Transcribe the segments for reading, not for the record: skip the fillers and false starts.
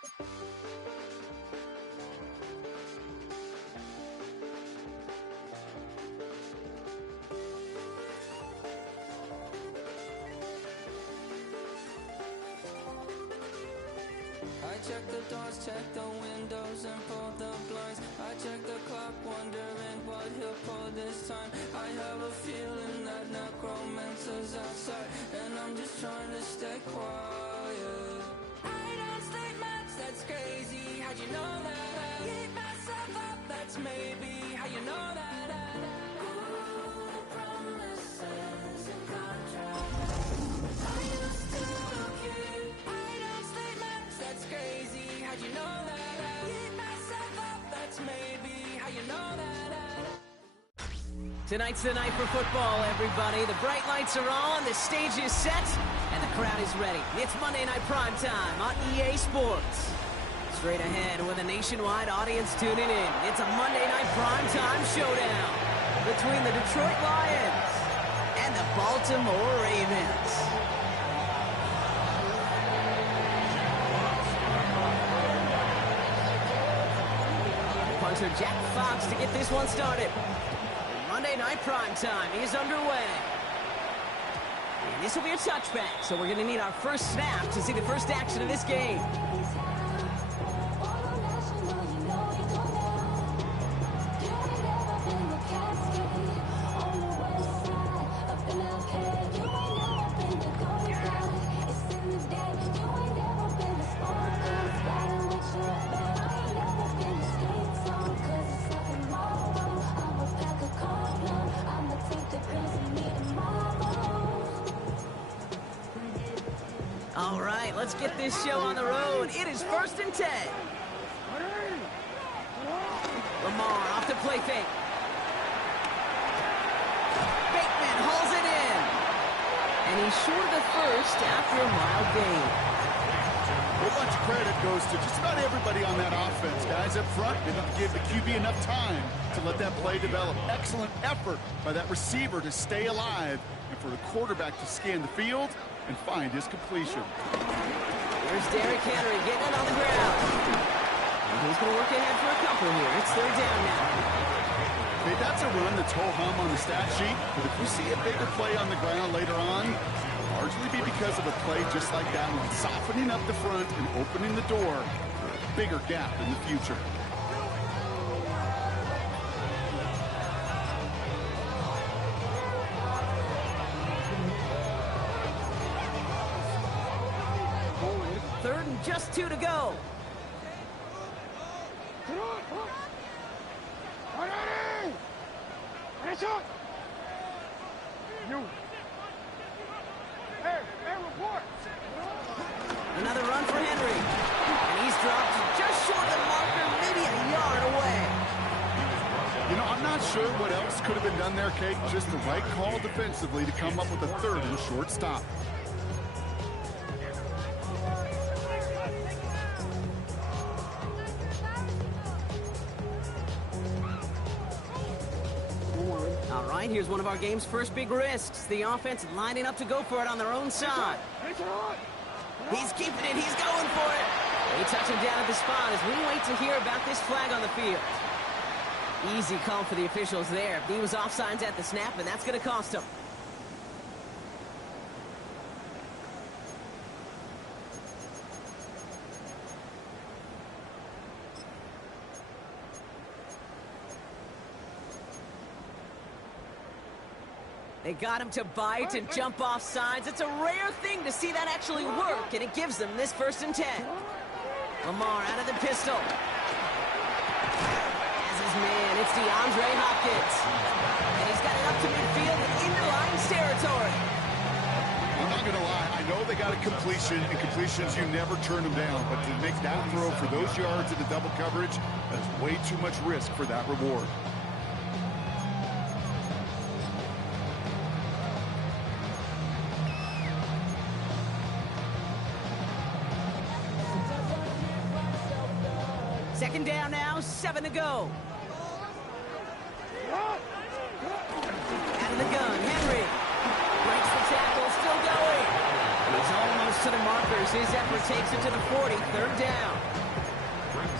I check the doors, check the windows, and pull the blinds. I check the clock, wondering what he'll pull this time. I have a feeling that necromancer's outside, and I'm just trying to stay quiet. I don't sleep much, that's crazy. How'd you know that? I keep myself up, that's maybe how you know that. Ooh, promises and contracts. I used to keep. I don't sleep much, that's crazy. How'd you know that? I keep myself up, that's maybe how you know that. Tonight's the night for football, everybody. The bright lights are on, the stage is set, and the crowd is ready. It's Monday Night Primetime on EA Sports. Straight ahead with a nationwide audience tuning in, it's a Monday Night Primetime showdown between the Detroit Lions and the Baltimore Ravens. Punter Jack Fox to get this one started. Monday Night Primetime is underway. And this will be a touchback, so we're going to need our first snap to see the first action of this game. All right, let's get this show on the road. It is 1st and 10. Lamar off the play fake. Bateman hauls it in. And he's short of the first after a mild gain. A whole bunch of credit goes to just about everybody on that offense. Guys up front didn't give the QB enough time to let that play develop. Excellent effort by that receiver to stay alive and for the quarterback to scan the field and find his completion. Here's Derrick Henry getting it on the ground. And he's going to work ahead for a couple here. It's 3rd down now. Okay, that's a run that's ho-hum on the stat sheet, but if we see a bigger play on the ground later on, it'll largely be because of a play just like that one, softening up the front and opening the door for a bigger gap in the future. Third and just 2 to go. Another run for Henry. And he's dropped just short of the marker, maybe a yard away. You know, I'm not sure what else could have been done there, Kate. Just the right call defensively to come up with a 3rd and short stop. All right, here's one of our game's first big risks. The offense lining up to go for it on their own side. He's keeping it. He's going for it. They touch him down at the spot as we wait to hear about this flag on the field. Easy call for the officials there. He was offsides at the snap, and that's going to cost him. They got him to bite and jump off sides. It's a rare thing to see that actually work, and it gives them this 1st and 10. Lamar out of the pistol. As his man, it's DeAndre Hopkins. And he's got it up to midfield and into Lions territory. I'm not going to lie. I know they got a completion, and completions, you never turn them down. But to make that throw for those yards in the double coverage, that is way too much risk for that reward. Second down now, 7 to go. Out of the gun, Henry breaks the tackle, still going. He's almost to to the markers. His effort takes it to the 40, third down.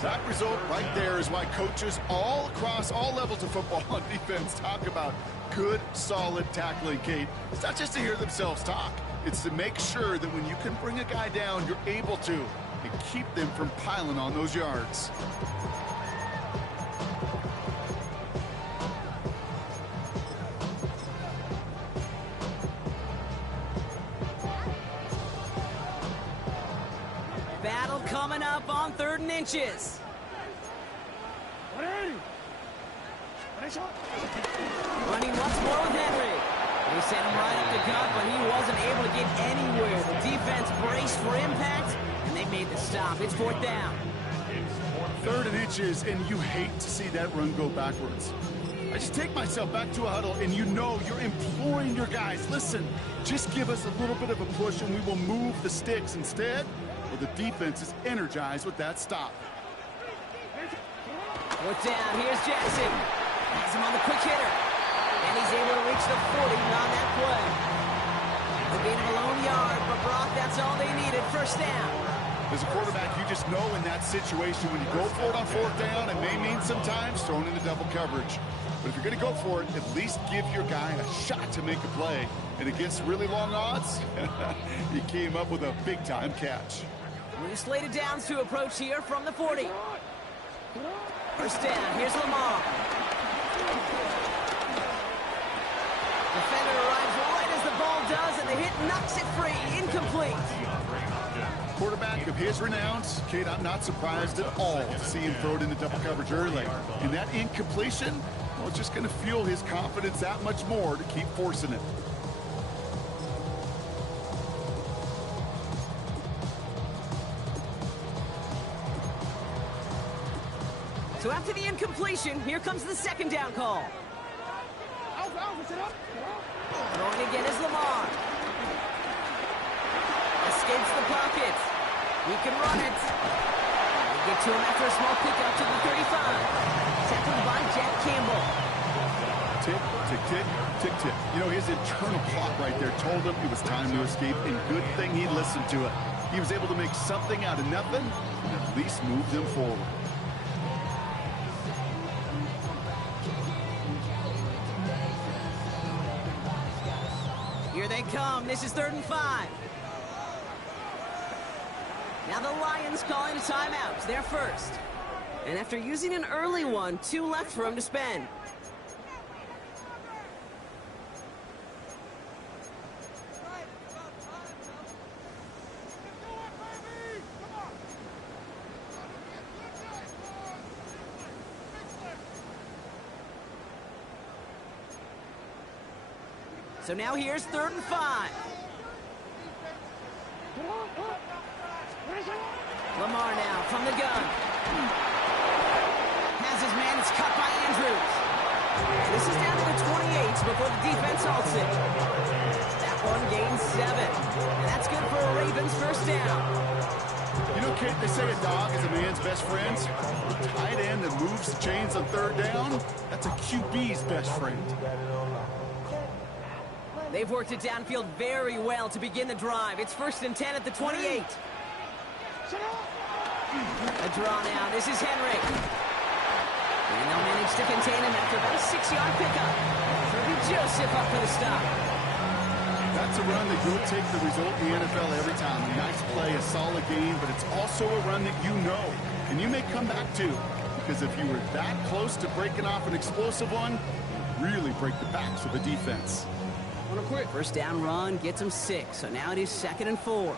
That result right there is why coaches all across all levels of football on defense talk about good, solid tackling, Kate. It's not just to hear themselves talk. It's to make sure that when you can bring a guy down, you're able to, and keep them from piling on those yards. Battle coming up on 3rd and inches. Running once more with Henry. They sent him right up the gut, but he wasn't able to get anywhere. The defense braced for impact, and they made the stop. It's 4th down. 3rd and inches, and you hate to see that run go backwards. I just take myself back to a huddle, and you know you're imploring your guys, listen, just give us a little bit of a push, and we will move the sticks. Instead, well, the defense is energized with that stop. 4th down, here's Jackson. Has him on the quick hitter. And he's able to reach the 40 on that play. The gain of a lone yard, but Brock, that's all they needed. 1st down. As a quarterback, you just know in that situation when you go for it on 4th down, it may mean sometimes throwing into double coverage. But if you're going to go for it, at least give your guy a shot to make a play. And against really long odds, he came up with a big-time catch. New slated downs to approach here from the 40. 1st down, here's Lamar. Defender arrives right as the ball does, and the hit knocks it free. Incomplete. Quarterback of his renowns, Kate, I'm not surprised at all to see him throw it into double coverage early. And that incompletion, well, it's just going to fuel his confidence that much more to keep forcing it. So after the incompletion, here comes the 2nd down call. Throwing again is Lamar. Escapes the pocket. He can run it. They get to him after a small pickup to the 35. Tackled by Jack Campbell. Tick, tick, tick, tick, tick. You know, his internal clock right there told him it was time to escape, and good thing he listened to it. He was able to make something out of nothing and at least move them forward. Here they come. This is 3rd and 5. Now the Lions calling a timeout. They're first. And after using an early one, 2 left for him to spend. So now here's 3rd and 5. Lamar now from the gun. Has his man, it's cut by Andrews. This is down to the 28 before the defense halts it. That one gains 7. And that's good for a Ravens 1st down. You know, Kate, they say a dog is a man's best friend. The tight end that moves the chains on 3rd down, that's a QB's best friend. They've worked it downfield very well to begin the drive. It's 1st and 10 at the 28. A draw now. This is Henry. And they'll manage to contain him after about a 6-yard pickup. Kirby Joseph up for the stop. That's a run that you'll take the result in the NFL every time. A nice play, a solid game, but it's also a run that you know. And you may come back to, because if you were that close to breaking off an explosive one, you really break the backs of the defense. 1st down run gets him 6, so now it is 2nd and 4.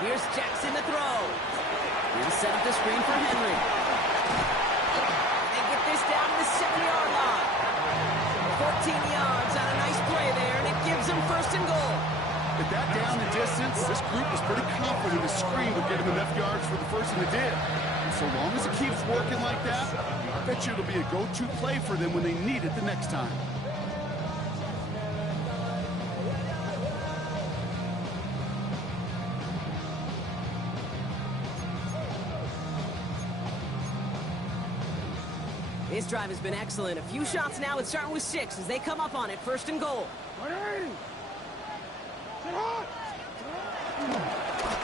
Here's Jackson to throw. He'll set up the screen for Henry. They get this down to the 7-yard line. 14 yards on a nice play there, and it gives them 1st and goal. With that down the distance, this group was pretty confident the screen would get him enough yards for the 1st, and it did. And so long as it keeps working like that, I bet you it'll be a go-to play for them when they need it the next time. This drive has been excellent. A few shots now. It's starting with 6 as they come up on it. 1st and goal.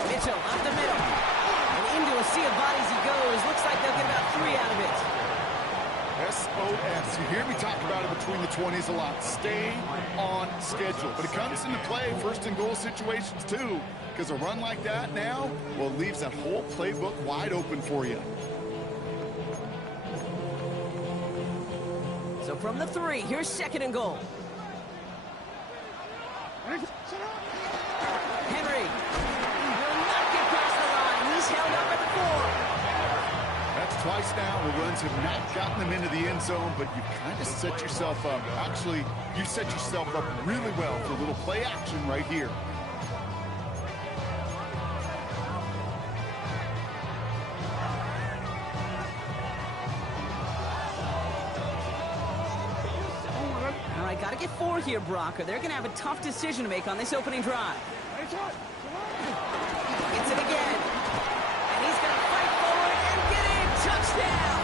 Mitchell up the middle. And into a sea of bodies he goes. Looks like they'll get about 3 out of it. SOS. You hear me talk about it between the 20s a lot. Stay on schedule. But it comes into play first and goal situations too. Because a run like that now, well, it leaves that whole playbook wide open for you. So from the 3, here's second and goal. Henry will not get past the line. He's held up at the 4. That's twice now the runs have not gotten them into the end zone, but you've kind of set yourself up. Actually, you set yourself up really well for a little play action right here. All right, got to get 4 here, Brock, or they're going to have a tough decision to make on this opening drive. Gets it again. And he's going to fight forward and get in. Touchdown!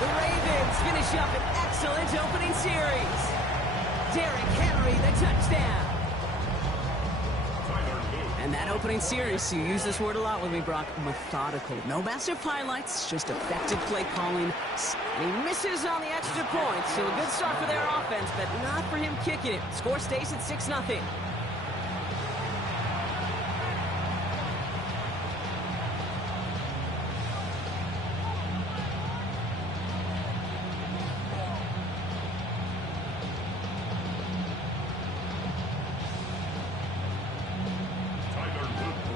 The Ravens finish up an excellent opening series. Derrick Henry, the touchdown. And that opening series, you use this word a lot with me, Brock, methodical. No massive highlights, just effective play calling. And he misses on the extra point, so a good start for their offense, but not for him kicking it. Score stays at 6-0.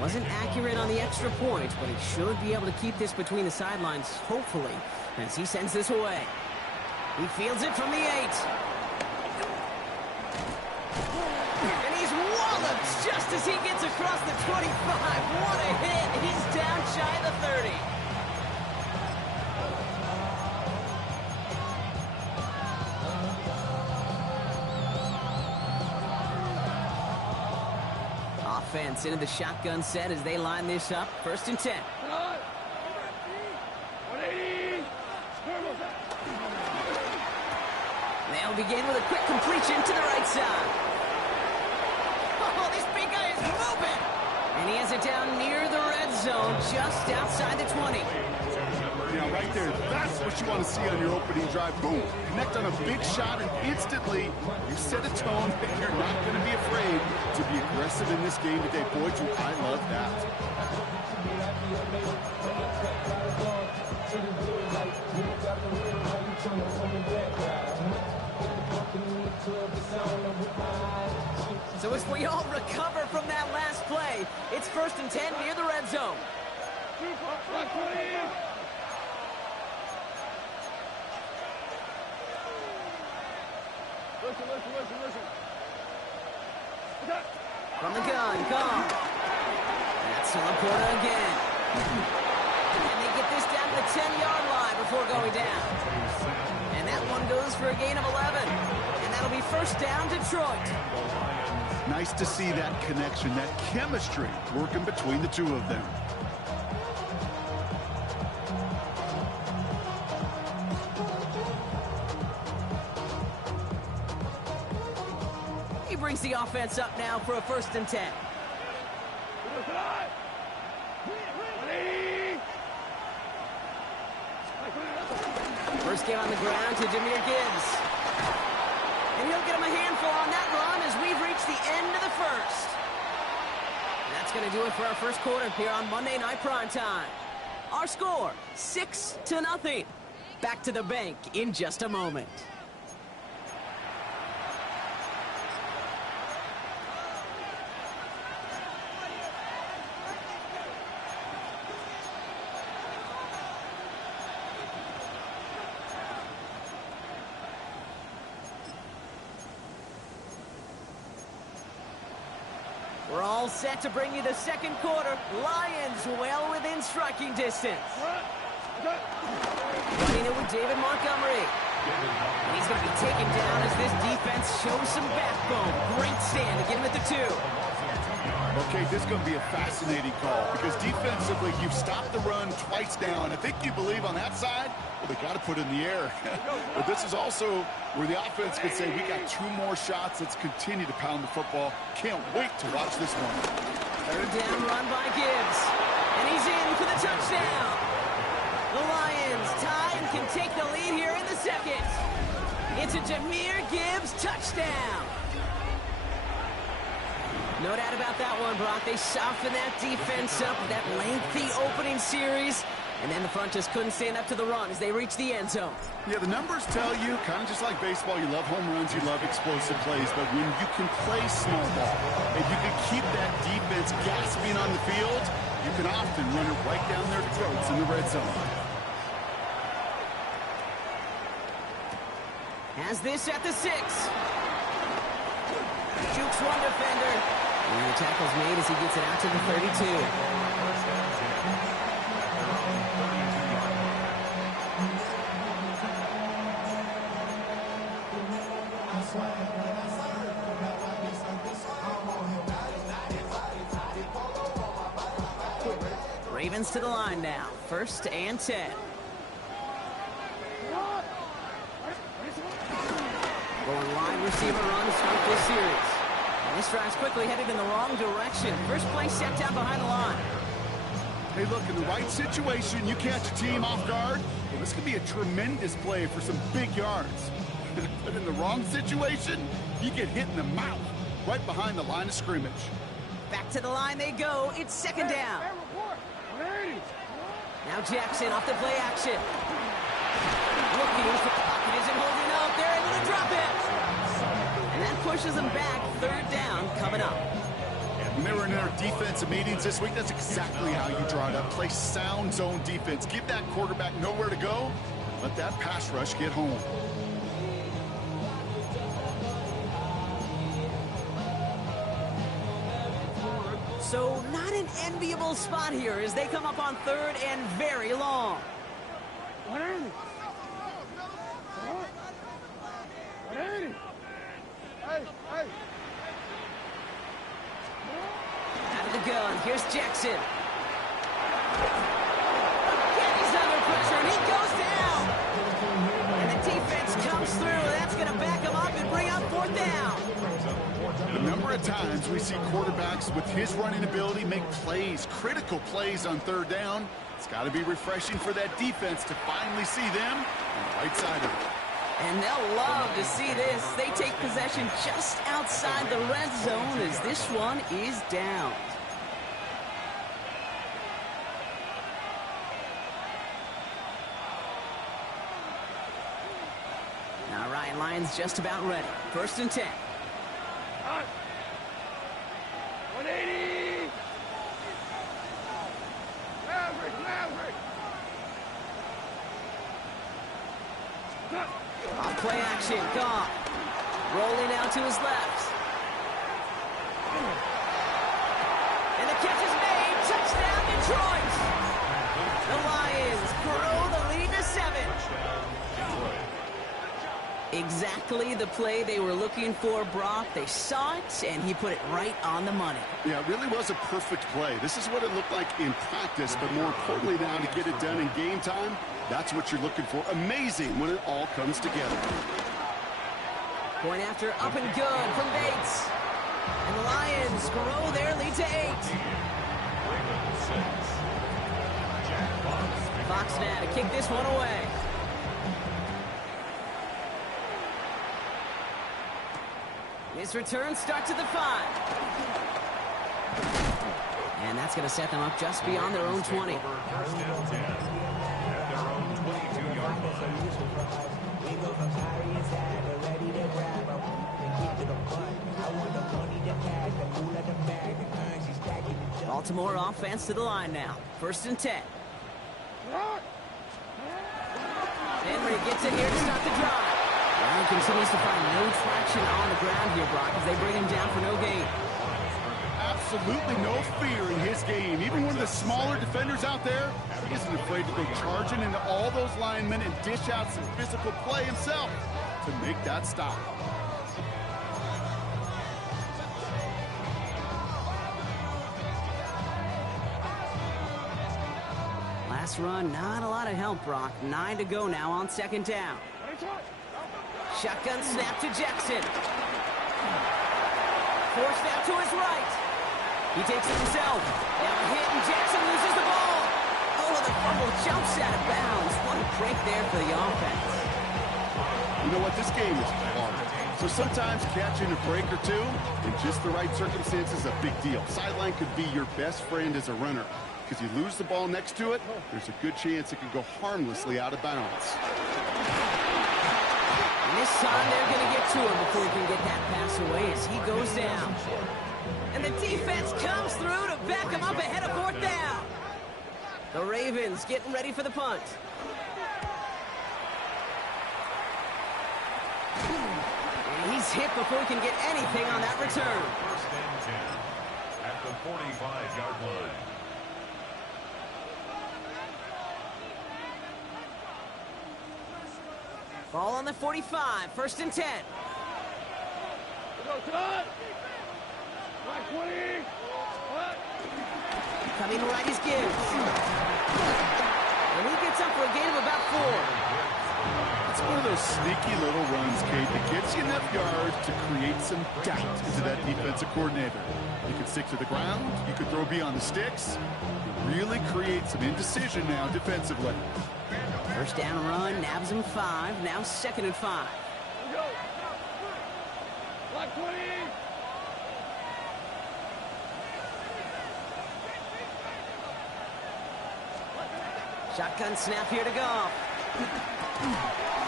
Wasn't accurate on the extra point, but he should be able to keep this between the sidelines, hopefully, as he sends this away. He fields it from the 8. And he's walloped just as he gets across the 25. What a hit. He's down shy of the 30. Offense into the shotgun set as they line this up. 1st and 10. They'll begin with a quick completion to the right side. Oh, this big guy is moving! And he has it down near the red zone, just outside the 20. Yeah, right there. That's what you want to see on your opening drive. Boom! Connect on a big shot, and instantly you set a tone that you're not going to be afraid to be aggressive in this game today. Boy, do I love that. So as we all recover from that last play, it's 1st and 10 near the red zone. Listen. From the gun, gone. That's Laporta again. And they get this down to the 10-yard line before going down. And that one goes for a gain of 11. And that'll be 1st down, Detroit. Nice to see that connection, that chemistry working between the two of them. He brings the offense up now for a 1st and 10. First game on the ground to Jahmyr Gibbs. And he'll get him a handful on that run as we've reached the end of the 1st. That's going to do it for our 1st quarter here on Monday Night Primetime. Our score, 6-0. Back to the bank in just a moment. We're all set to bring you the 2nd quarter. Lions well within striking distance. Running it with David Montgomery. And he's going to be taken down as this defense shows some backbone. Great stand to get him at the 2. Okay, this is going to be a fascinating call because defensively, you've stopped the run twice now, and I think you believe on that side, well, they got to put it in the air. But this is also where the offense could say, we got 2 more shots. Let's continue to pound the football. Can't wait to watch this one. Third down run by Gibbs. And he's in for the touchdown. The Lions tie and can take the lead here in the second. It's a Jahmyr Gibbs touchdown. No doubt about that one, Brock. They softened that defense up with that lengthy opening series, and then the front just couldn't stand up to the run as they reached the end zone. Yeah, the numbers tell you, kind of just like baseball, you love home runs, you love explosive plays, but when you can play small ball and you can keep that defense gasping on the field, you can often run it right down their throats in the red zone. Has this at the 6. Jukes one defender. And the tackle's made as he gets it out to the 32. Ravens to the line now. 1st and 10. Going wide receiver run start this series. And this drive's quickly headed in the wrong direction. First play set down behind the line. Hey, look, in the right situation, you catch a team off guard. Well, this could be a tremendous play for some big yards. But in the wrong situation, you get hit in the mouth right behind the line of scrimmage. Back to the line they go. It's 2nd down. Now Jackson off the play action. Looking for the pocket, isn't holding up. They're able to drop it. And that pushes them back. 3rd down coming up. When they were in their defensive meetings this week, that's exactly how you draw it up. Play sound zone defense. Give that quarterback nowhere to go. Let that pass rush get home. So not an enviable spot here as they come up on 3rd and very long. Out of the gun, here's Jackson. Again, he's under pressure, and he goes down. And the defense comes through. That's going to back him up and bring up 4th down. The number of times we see quarterbacks with his running ability make plays, critical plays on 3rd down. It's got to be refreshing for that defense to finally see them on the right side of it. And they'll love to see this. They take possession just outside the red zone as this one is down. Now Ryan Lyons just about ready. 1st and 10. 180! Maverick! Off play action, Goff. Rolling out to his left. And the catch is made. Touchdown, Detroit. The Lions grow the lead to 7. Exactly the play they were looking for, Brock. They saw it, and he put it right on the money. Yeah, it really was a perfect play. This is what it looked like in practice, but more importantly now to get it done in game time, that's what you're looking for. Amazing when it all comes together. Point after up and good from Bates. And the Lions grow their lead to 8. Fox now to kick this one away. His return starts at the 5. And that's going to set them up just beyond their own 20. Baltimore offense to the line now. 1st and 10. Henry gets it here to start the drive. Ryan continues to find no traction on the ground here, Brock, as they bring him down for no gain. Absolutely no fear in his game. Even one of the smaller defenders out there, he isn't afraid to go charging into all those linemen and dish out some physical play himself to make that stop. pass run, not a lot of help, Brock. 9 to go now on second down. Shotgun snap to Jackson. Forced out to his right. He takes it himself. Now a hit, and Jackson loses the ball. Oh, the fumble jumps out of bounds. What a break there for the offense. You know what? This game is hard. So sometimes catching a break or two in just the right circumstances is a big deal. Sideline could be your best friend as a runner. Because you lose the ball next to it, there's a good chance it could go harmlessly out of bounds. And this time they're going to get to him before he can get that pass away as he goes down. And the defense comes through to back him up ahead of fourth down. The Ravens getting ready for the punt. And he's hit before he can get anything on that return. First and 10 at the 45-yard line. Ball on the 45, first and 10. Coming right is Gibbs. And he gets up for a gain of about 4. It's one of those sneaky little runs, Kate, that gets you enough yards to create some doubt into that defensive coordinator. You can stick to the ground, you can throw beyond the sticks. You really create some indecision now defensively. First down run, nabs him 5, now second and 5. Shotgun snap here to Goff.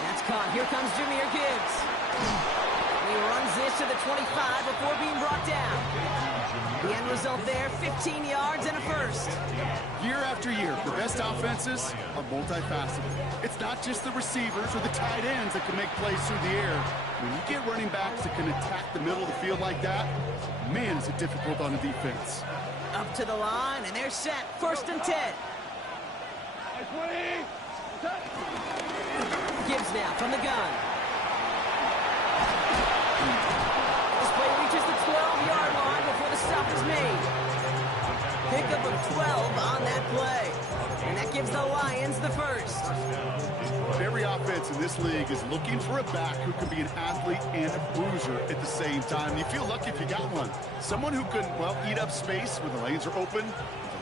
That's caught. Here comes Jahmyr Gibbs. He runs this to the 25 before being brought down. The end result there, 15 yards and a first. Year after year, the best offenses are multifaceted. It's not just the receivers or the tight ends that can make plays through the air. When you get running backs that can attack the middle of the field like that, man, is it difficult on the defense. Up to the line, and they're set. First and 10. Gibbs now from the gun. This play reaches the 12-yard line before the stop is made. Pickup of 12 on that play. And that gives the Lions the first. Every offense in this league is looking for a back who can be an athlete and a bruiser at the same time. You feel lucky if you got one. Someone who can, well, eat up space when the lanes are open, and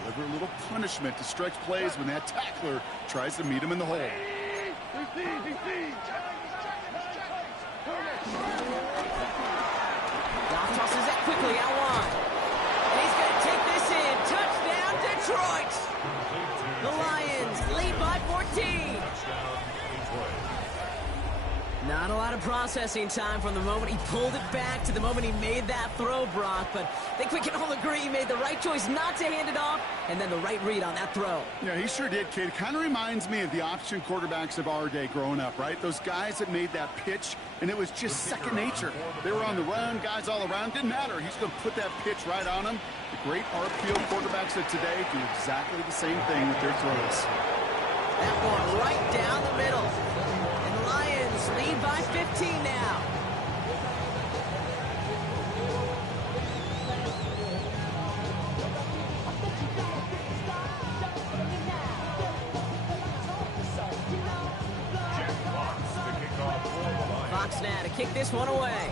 deliver a little punishment to stretch plays when that tackler tries to meet him in the hole. Goff tosses that quickly out wide. And he's going to take this in. Touchdown, Detroit! The Lions lead by 14. Not a lot of processing time from the moment he pulled it back to the moment he made that throw, Brock. But I think we can all agree he made the right choice not to hand it off, and then the right read on that throw. Yeah, he sure did, kid. It kind of reminds me of the option quarterbacks of our day growing up, right? Those guys that made that pitch, and it was just second nature. They were on the run, guys all around. Didn't matter. He's going to put that pitch right on them. The great RPO quarterbacks of today do exactly the same thing with their throws. That one right down the middle. And the Lions lead by 15 now. Fox now to kick this one away.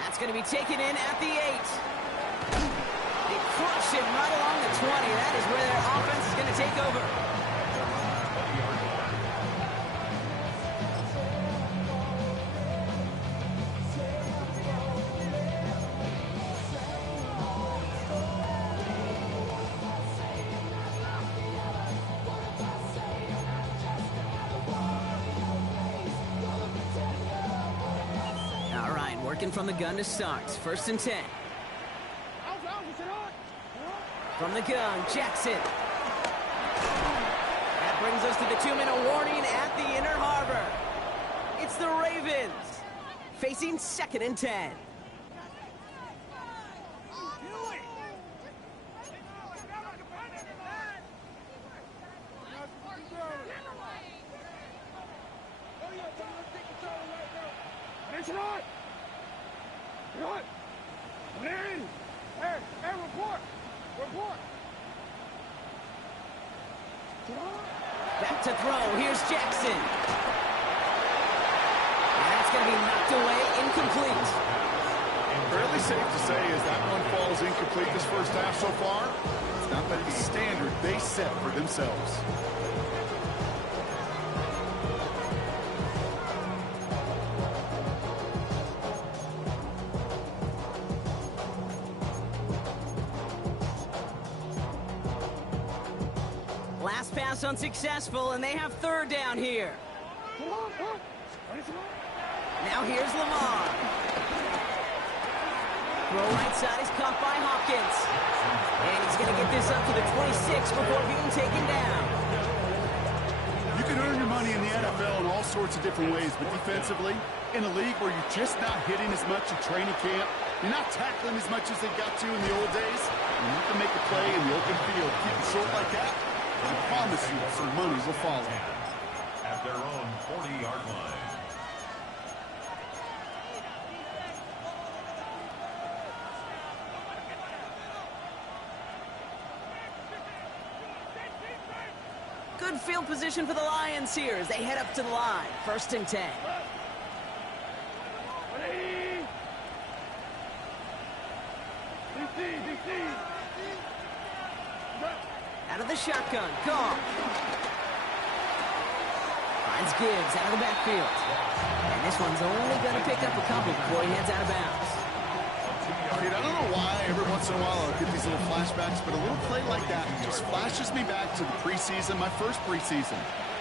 That's going to be taken in at the 8. They crush it right along the 20. That is where their offense is going to take over. All right, working from the gun to start. First and 10. From the gun, Jackson. That brings us to the 2-minute warning at the Inner Harbor. It's the Ravens facing second and 10. Hey, report! Report! Back to throw. Here's Jackson. And that's going to be knocked away, incomplete. Fairly safe to say as that one falls incomplete this first half so far. It's not the standard they set for themselves. Last pass unsuccessful, and they have third down here. Now here's Lamar. Throw right side is caught by Hopkins. And he's going to get this up to the 26 before being taken down. You can earn your money in the NFL in all sorts of different ways, but defensively, in a league where you're just not hitting as much in training camp, you're not tackling as much as they got to in the old days, and you can make a play in the open field. Keep it short like that, I promise you some money will follow. At their own 40-yard line. Good field position for the Lions here as they head up to the line. 1st and 10. Out of the shotgun, Goff. Finds Gibbs out of the backfield. And this one's only going to pick up a couple before he heads out of bounds. Dude, I don't know why every once in a while I'll get these little flashbacks, but a little play like that just flashes me back to the preseason, my first preseason.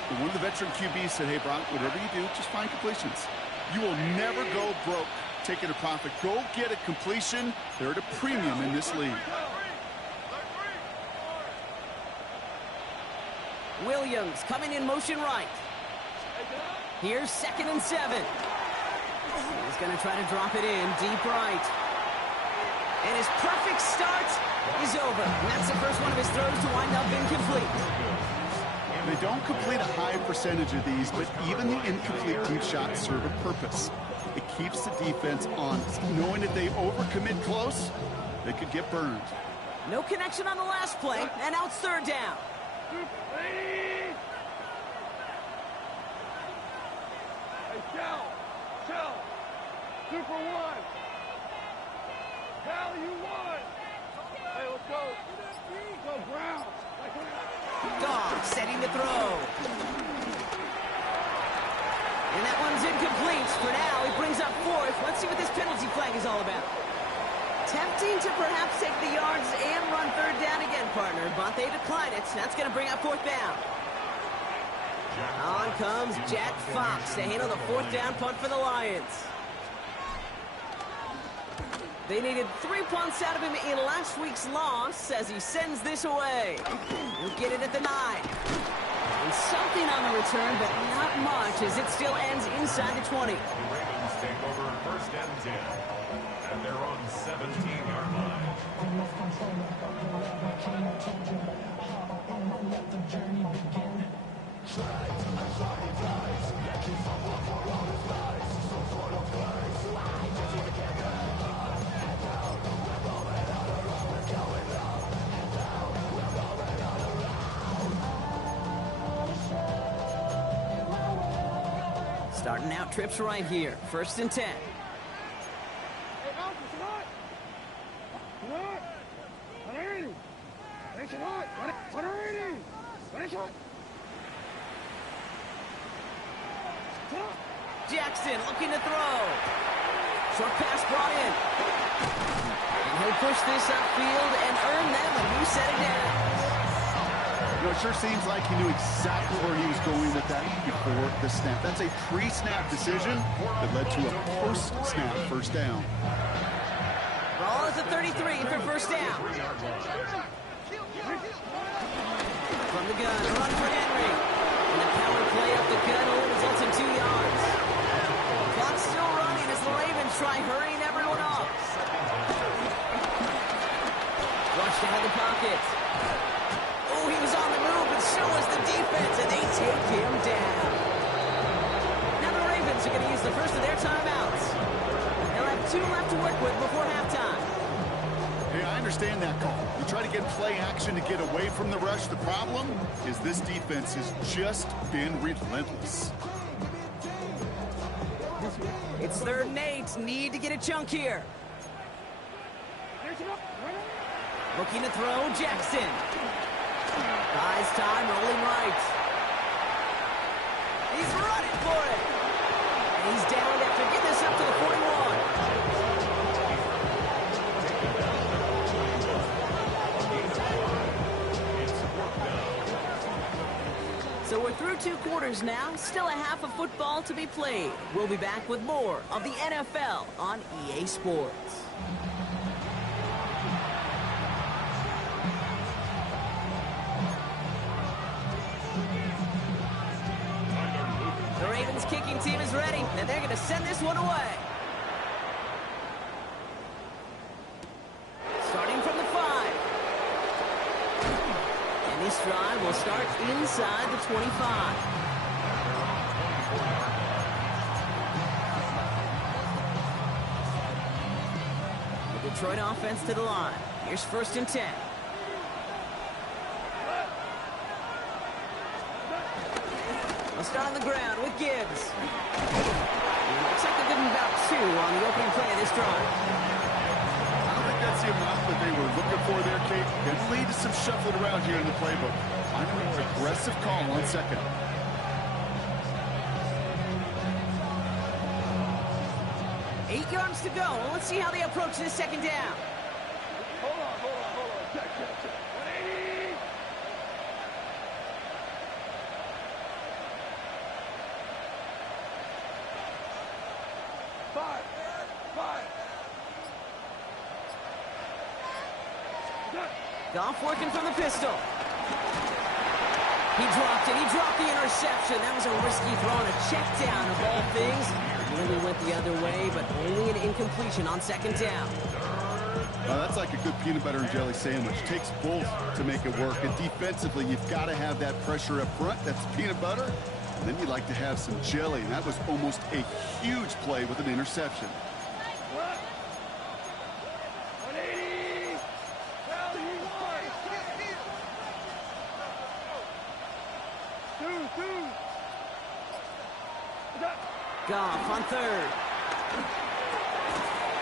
And one of the veteran QBs said, hey, Brock, whatever you do, just find completions. You will never go broke taking a profit. Go get a completion. They're at a premium in this league. Williams coming in motion right. Here's 2nd and 7. He's going to try to drop it in deep right. And his perfect start is over. And that's the first one of his throws to wind up incomplete. They don't complete a high percentage of these, but even the incomplete deep shots serve a purpose. It keeps the defense honest, knowing that they overcommit close, they could get burned. No connection on the last play, and now it's 3rd down. Hey, Cal, Super One. Cal, you won. Hey, let's go. Go Browns. Goff setting the throw. And that one's incomplete. For now, he brings up 4th. Let's see what this penalty flag is all about. Tempting to perhaps take the yards and run 3rd down again, partner, but they decline it. That's going to bring up 4th down. On comes Jack Fox to handle the 4th down punt for the Lions. They needed 3 punts out of him in last week's loss as he sends this away. He'll get it at the 9. And something on the return, but not much as it still ends inside the 20. The Ravens take over 1st and 10 at their own 17-yard line. Starting out trips right here. 1st and 10. Hey, Alpha, what? Jackson looking to throw. Short pass brought in. And he'll push this upfield and earn them a new set of downs. You know, it sure seems like he knew exactly where he was going with that before the snap. That's a pre-snap decision that led to a post-snap 1st down. Ball is a 33 for 1st down. From the gun, a run for Henry. And the power play up the gun only results in 2 yards. Clock's still running as the Ravens try hurrying everyone up. Rushed out of the pocket. Oh, he was on the move, but so was the defense, and they take him down. Now the Ravens are going to use the first of their timeouts. They'll have 2 left to work with before halftime. Hey, I understand that call. You try to get play action to get away from the rush. The problem is this defense has just been relentless. It's 3rd and 8. Need to get a chunk here. Looking to throw, Jackson. Buys time, rolling right. He's running for it. And he's down after getting this up to the 41. So we're through 2 quarters now. Still a half of football to be played. We'll be back with more of the NFL on EA Sports. The Ravens kicking team is ready, and they're going to send this one away. Starting from the 5. And this drive will start inside the 25. The Detroit offense to the line. Here's 1st and 10. We'll start on the ground with Gibbs. Looks like they're giving about 2 on the opening play of this drive. I don't think that's the amount that they were looking for there, Kate. Can lead to some shuffling around here in the playbook. Find a more aggressive call on 2nd. 8 yards to go. Let's see how they approach this 2nd down. Hold on. Check. 180. Five. Goff working from the pistol. He dropped it. He dropped the interception. That was a risky throw and a check down of all things. Really went the other way, but only an incompletion on 2nd down. That's like a good peanut butter and jelly sandwich. Takes both to make it work. And defensively, you've got to have that pressure up front. That's peanut butter. And then you'd like to have some jelly. And that was almost a huge play with an interception. 180. Hell, you won. 2. Goff on 3rd.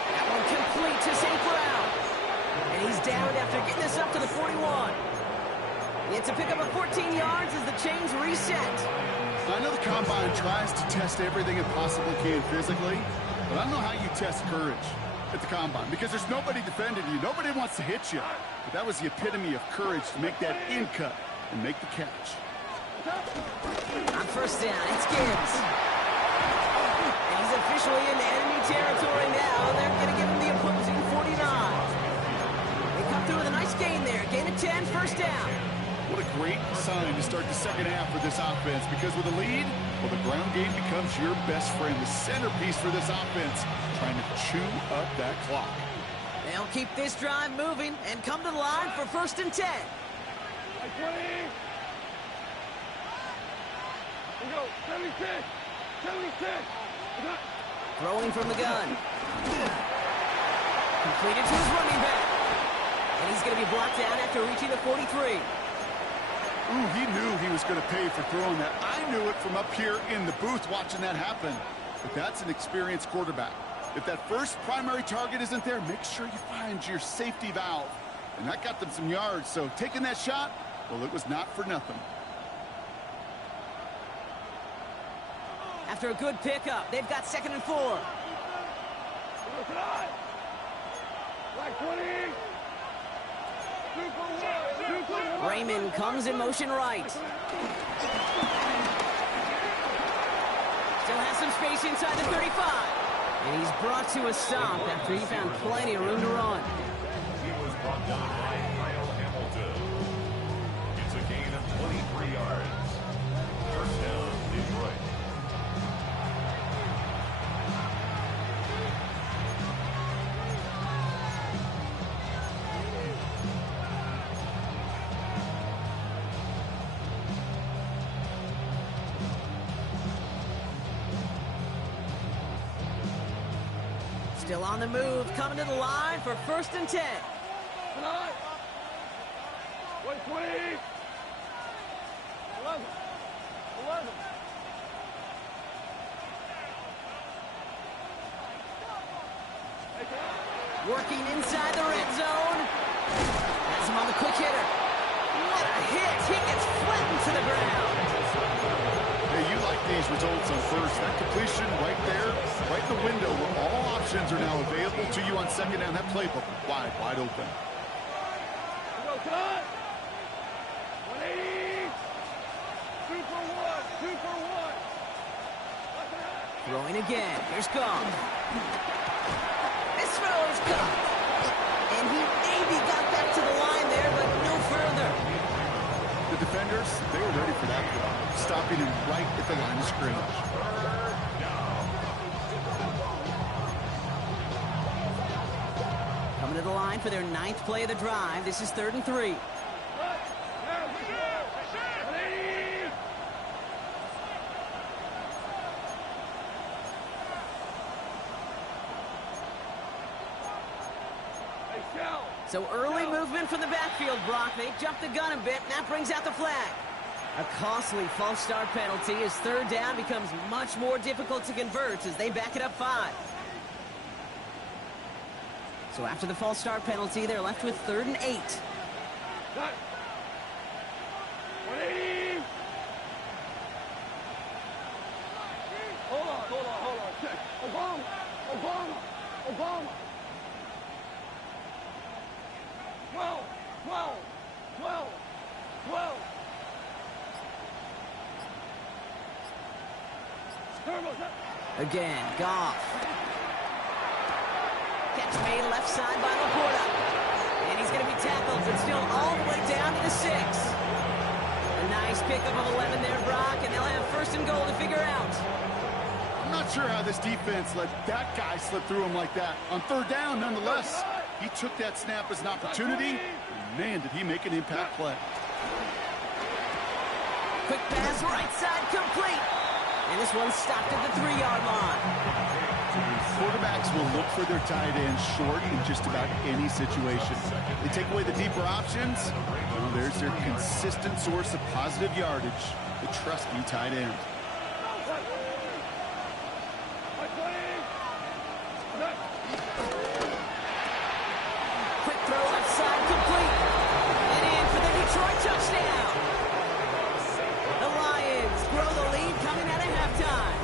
That one complete to St. Brown. And he's down after getting this up to the 41. It's a pickup of 14 yards as the chains reset. I know the Combine tries to test everything it possibly can physically, but I don't know how you test courage at the Combine because there's nobody defending you. Nobody wants to hit you. But that was the epitome of courage to make that in cut and make the catch. On 1st down, it's Gibbs. And he's officially in enemy territory now. They're going to give him the opposing 49. They come through with a nice gain there. Gain of 10, 1st down. What a great sign to start the 2nd half for this offense because with a lead, well, the ground game becomes your best friend, the centerpiece for this offense, trying to chew up that clock. They'll keep this drive moving and come to the line for 1st and 10. 20. We go. 76. Throwing from the gun. Completed to his running back. And he's going to be blocked down after reaching the 43. Ooh, he knew he was going to pay for throwing that. I knew it from up here in the booth watching that happen. But that's an experienced quarterback. If that first primary target isn't there, make sure you find your safety valve. And that got them some yards, so taking that shot, well, it was not for nothing. After a good pickup, they've got 2nd and 4. Like 20. Raymond comes in motion right. Still has some space inside the 35. And he's brought to a stop after he found plenty of room to run. He was brought down by Kyle Hamilton. It's a gain of 23 yards. 1st down, Detroit. Still on the move, coming to the line for 1st and 10. Tonight. 120. 11. 11. Working inside the red zone. Has him on the quick hitter. What a hit. He gets flattened to the ground. Hey, you like these results on first. That completion right there, right in the window where all options are now available to you on second down. That playbook wide, wide open. Go, cut. 180. 2 for 1. 2 for 1. Throwing again. Here's Goff. This throw is caught. And he maybe got back to the line there, but no further. The defenders, they were ready for that throw, stopping him right at the line of scrimmage. Coming to the line for their 9th play of the drive. This is 3rd and 3. So early movement from the backfield, Brock. They jumped the gun a bit, and that brings out the flag. A costly false start penalty as 3rd down becomes much more difficult to convert as they back it up 5. So after the false start penalty, they're left with 3rd and 8. 180. Hold on. Check. Obama. 12. Again, Goff. Catch made left side by Laporta. And he's going to be tackled, but still all the way down to the 6. A nice pickup of 11 there, Brock, and they'll have 1st and goal to figure out. I'm not sure how this defense let that guy slip through him like that. On 3rd down, nonetheless, he took that snap as an opportunity. Man, did he make an impact play. Quick pass, right side, complete. And this one's stopped at the 3-yard line. Quarterbacks will look for their tight end short in just about any situation. They take away the deeper options. Well, there's their consistent source of positive yardage, the trusty tight end. Quick throw left side, complete. And in for the Detroit touchdown. The Lions grow the lead coming out of halftime.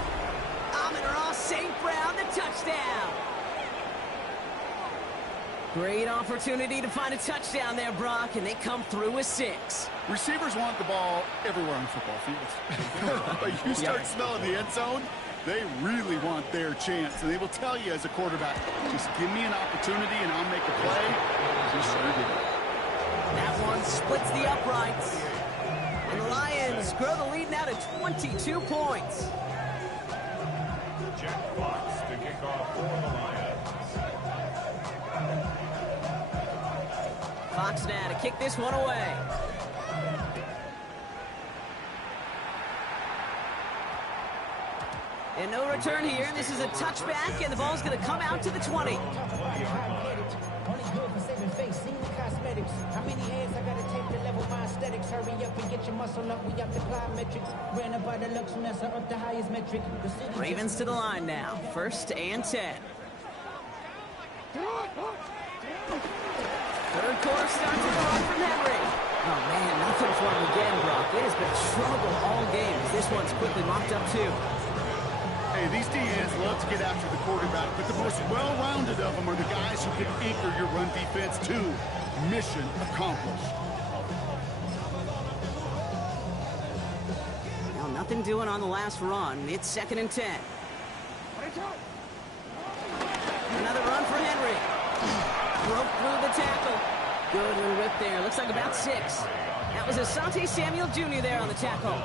Amon-Ra St. Brown, the touchdown. Great opportunity to find a touchdown there, Brock, and they come through with 6. Receivers want the ball everywhere on the football field. But you start smelling the end zone, they really want their chance. And they will tell you as a quarterback, just give me an opportunity and I'll make a play. He sure did. That one splits the uprights. And the Lions grow the lead now to 22 points. Jack Fox to kick off for the Lions. Fox now to kick this one away. And no return here. This is a touchback, and the ball's going to come out to the 20. Only good for saving face, seen the cosmetics. How many heads I gotta take to level my aesthetics? Hurry up and get your muscle up, we have to apply metrics. Ran up by the looks, mess up the highest metric. The city Ravens to the line now. 1st and 10. Third quarter starts with a run from Henry. Oh, man, nothing for him again, Brock. It has been a struggle all game as this one's quickly mopped up, too. Hey, these DNs love to get after the quarterback, but the most well-rounded of them are the guys who can anchor your run defense too. Mission accomplished. Now, nothing doing on the last run. It's 2nd and 10. Another run for Henry. Broke through the tackle. Good little rip there. Looks like about 6. That was Asante Samuel Jr. there on the tackle.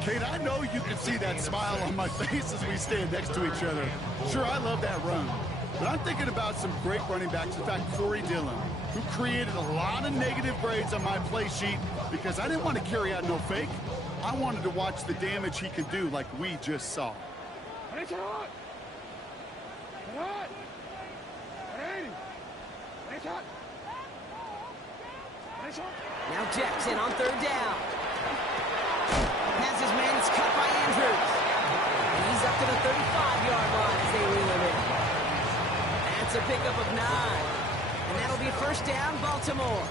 Kate, I know you can see that smile on my face as we stand next to each other. Sure, I love that run. But I'm thinking about some great running backs. In fact, Corey Dillon, who created a lot of negative grades on my play sheet because I didn't want to carry out no fake. I wanted to watch the damage he could do like we just saw. Now Jackson on third down. Has his man, it's cut by Andrews. And he's up to the 35-yard line as they reel him in. That's a pickup of 9. And that'll be first down, Baltimore.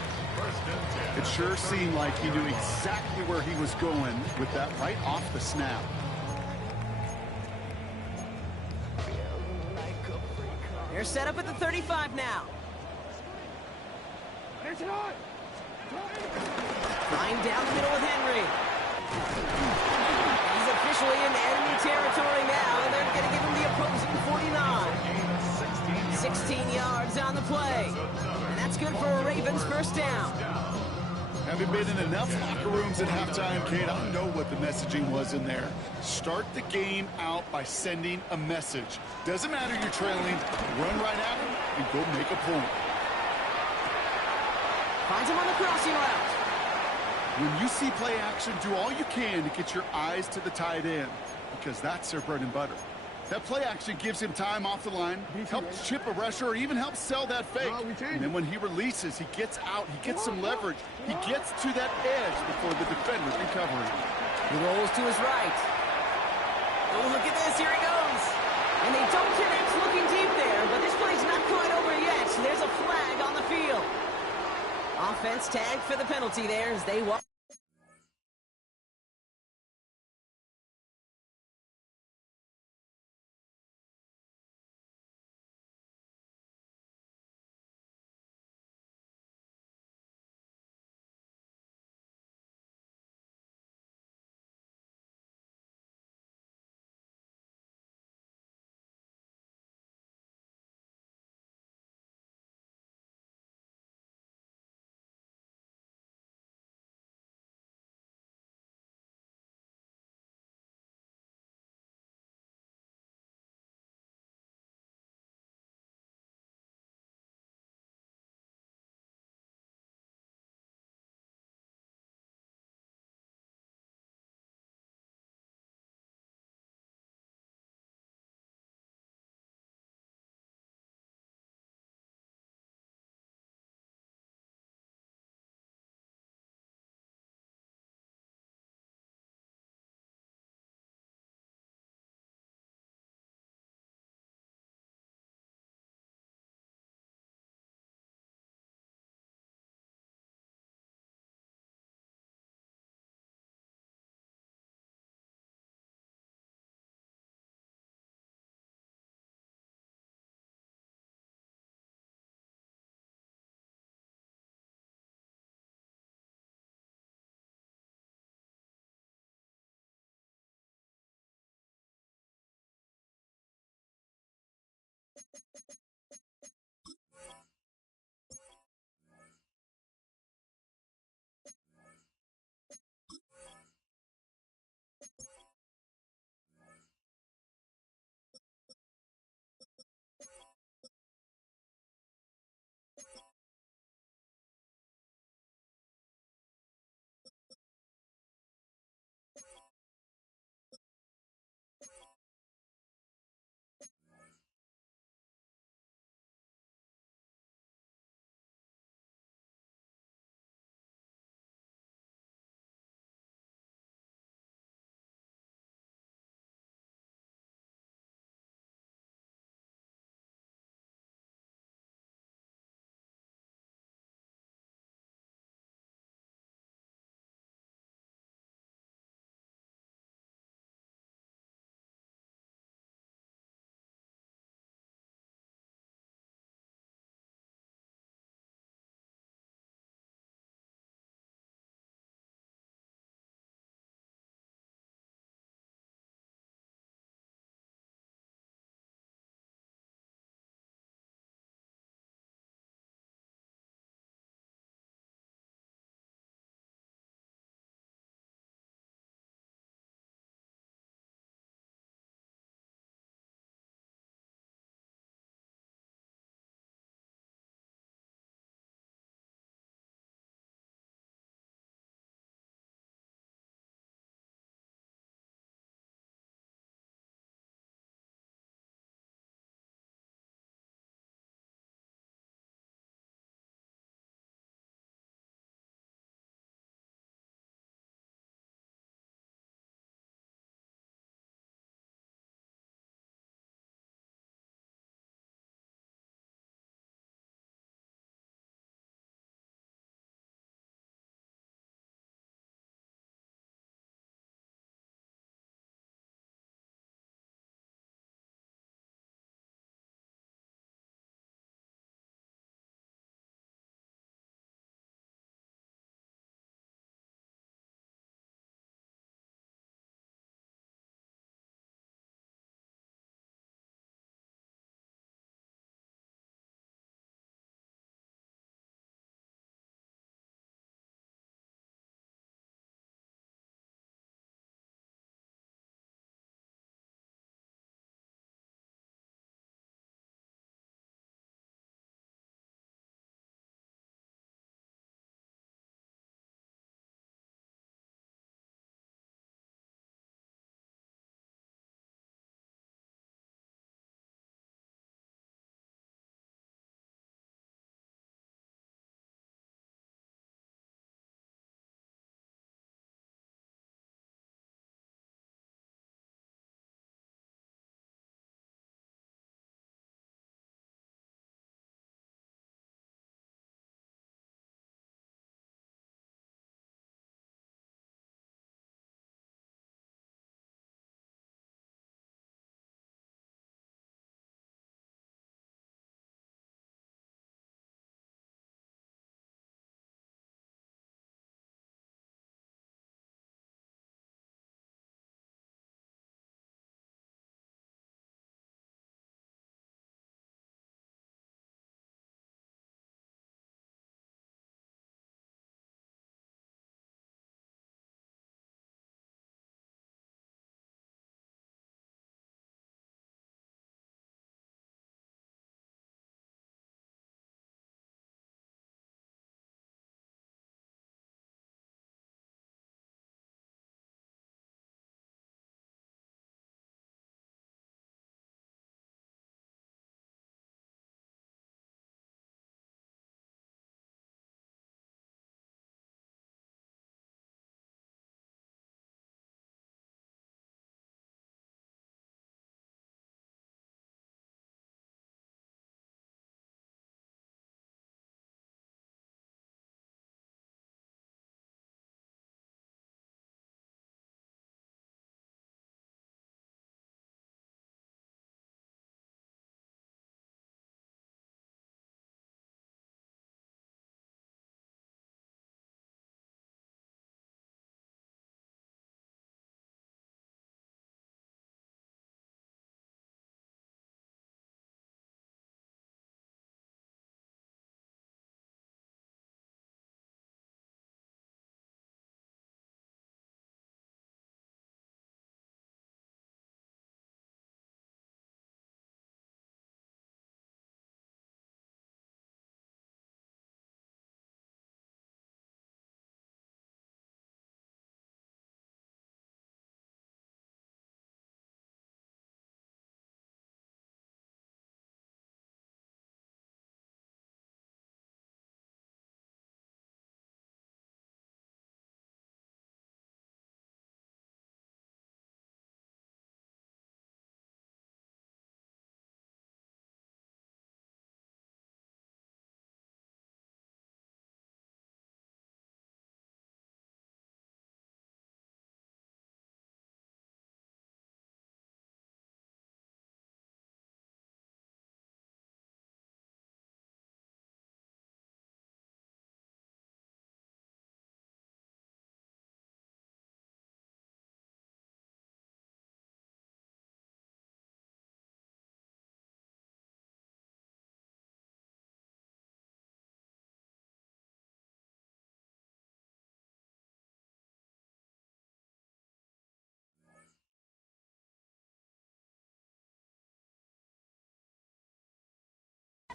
It sure seemed like he knew exactly where he was going with that right off the snap. They're set up at the 35 now. Flying down the middle with Henry. He's officially in enemy territory now, and they're going to give him the opposing 49. 16 yards on the play. And that's good for a Ravens first down. Having been in enough locker rooms at halftime, Kate, I know what the messaging was in there. Start the game out by sending a message. Doesn't matter you're trailing, run right at him and go make a point. Finds him on the crossing route. When you see play action, do all you can to get your eyes to the tight end, because that's their bread and butter. That play action gives him time off the line, helps chip a rusher, or even helps sell that fake. And then when he releases, he gets out, he gets some leverage. He gets to that edge before the defender can cover him. He rolls to his right. Oh, look at this. Here he goes. And they don't connect, looking deep there, but this play's not quite over yet. There's a flag on the field. Offense tagged for the penalty there as they walk.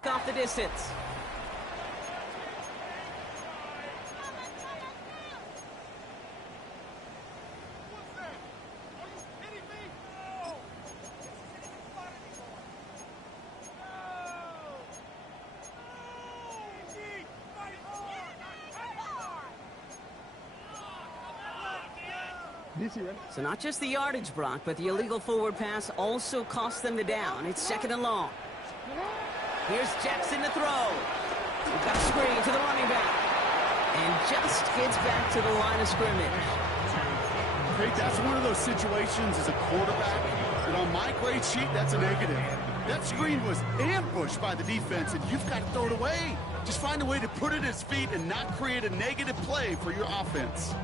off the distance. So not just the yardage, Brock, but the illegal forward pass also cost them the down. It's 2nd and long. Here's Jackson to throw. We've got a screen to the running back. And just gets back to the line of scrimmage. Great, that's one of those situations as a quarterback that on my grade sheet, that's a negative. That screen was ambushed by the defense, and you've got to throw it away. Just find a way to put it at his feet and not create a negative play for your offense.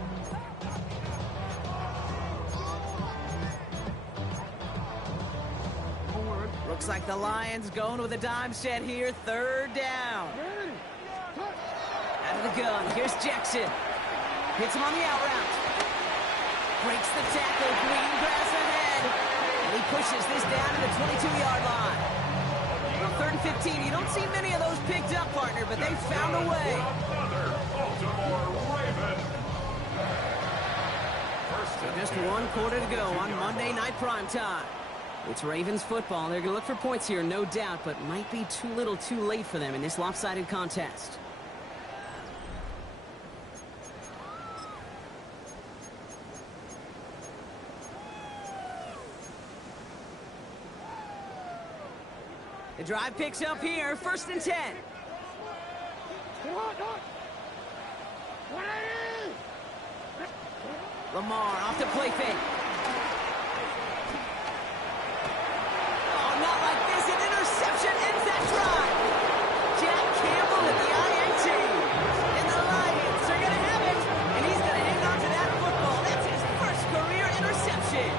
Looks like the Lions going with a dime set here. 3rd down. Out of the gun. Here's Jackson. Hits him on the out route. Breaks the tackle. Green grass ahead. And he pushes this down to the 22-yard line. Well, 3rd and 15. You don't see many of those picked up, partner, but they found a way. Another Baltimore Raven. So just 1 quarter to go on Monday Night Primetime. It's Ravens football. They're going to look for points here, no doubt, but might be too little too late for them in this lopsided contest. The drive picks up here, 1st and 10. Lamar off the play fake. Not like this, an interception ends that drive. Jack Campbell with the INT. And the Lions are going to have it. And he's going to hang on to that football. That's his first career interception.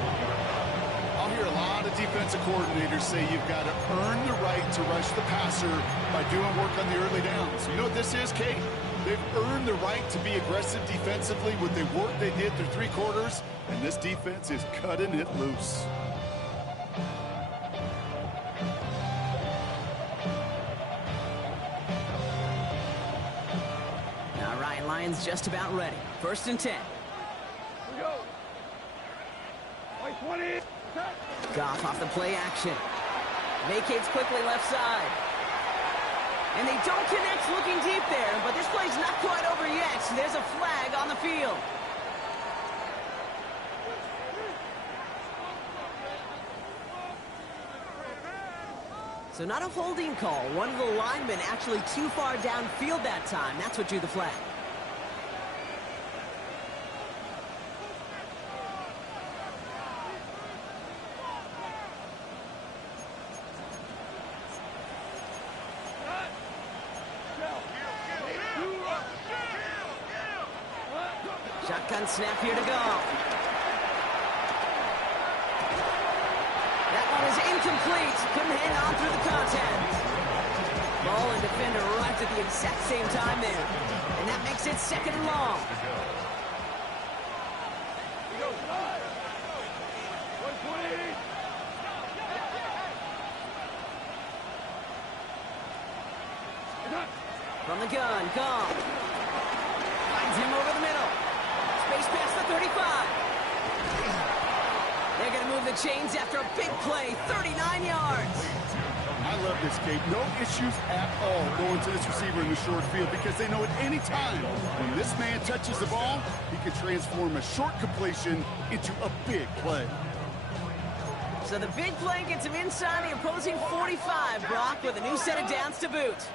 I'll hear a lot of defensive coordinators say you've got to earn the right to rush the passer by doing work on the early downs. You know what this is, Kate? They've earned the right to be aggressive defensively with the work they did through 3 quarters, and this defense is cutting it loose. Lions just about ready. 1st and 10. We go. White 20. Goff off the play action. Vacates quickly left side. And they don't connect looking deep there, but this play's not quite over yet. There's a flag on the field. So not a holding call. One of the linemen actually too far downfield that time. That's what drew the flag. Shotgun snap here to go. That one is incomplete. Couldn't hang on through the contact. Ball and defender arrived at the exact same time there. And that makes it 2nd and long. From the gun, Gone. Finds him over the middle. Space past the 35. They're going to move the chains after a big play, 39 yards. I love this, Kate. No issues at all going to this receiver in the short field because they know at any time when this man touches the ball, he can transform a short completion into a big play. So the big play gets him inside the opposing 45, Brock, with a new set of downs to boot.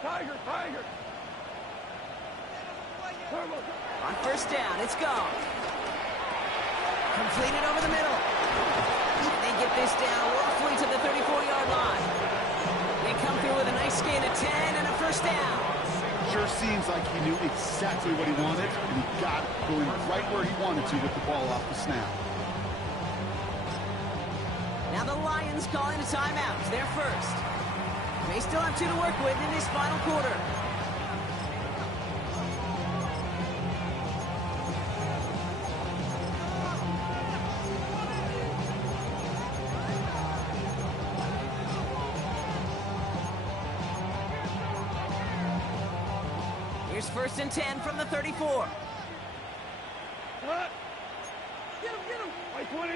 Tiger, Tiger. On 1st down, it's gone. Completed over the middle. And they get this down roughly to the 34-yard line. They come through with a nice gain of 10 and a 1st down. Sure seems like he knew exactly what he wanted, and he got it going right where he wanted to with the ball off the snap. Now the Lions calling a timeout. They're first. They still have 2 to work with in this final quarter. Here's 1st and 10 from the 34. Get him, get him! By 20!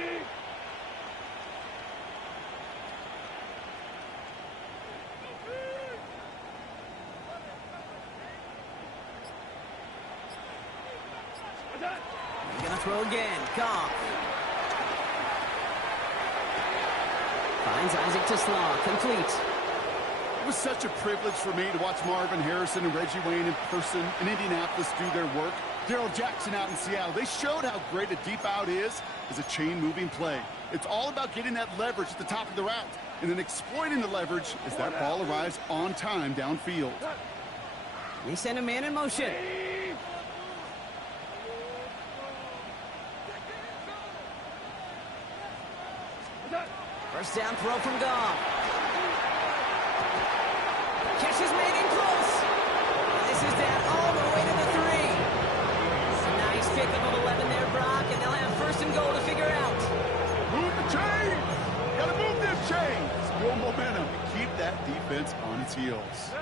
He's gonna throw again. Goff. Finds Isaac TeSlaa. Complete. It was such a privilege for me to watch Marvin Harrison and Reggie Wayne in person in Indianapolis do their work. Darrell Jackson out in Seattle. They showed how great a deep out is as a chain-moving play. It's all about getting that leverage at the top of the route and then exploiting the leverage as that ball arrives on time downfield. They send a man in motion. 1st down throw from Goff. Catch is made in close. And this is down all the way to the 3. A nice pickup of 11 there, Brock, and they'll have 1st and goal to figure out. Move the chain! Gotta move this chain! More momentum to keep that defense on its heels.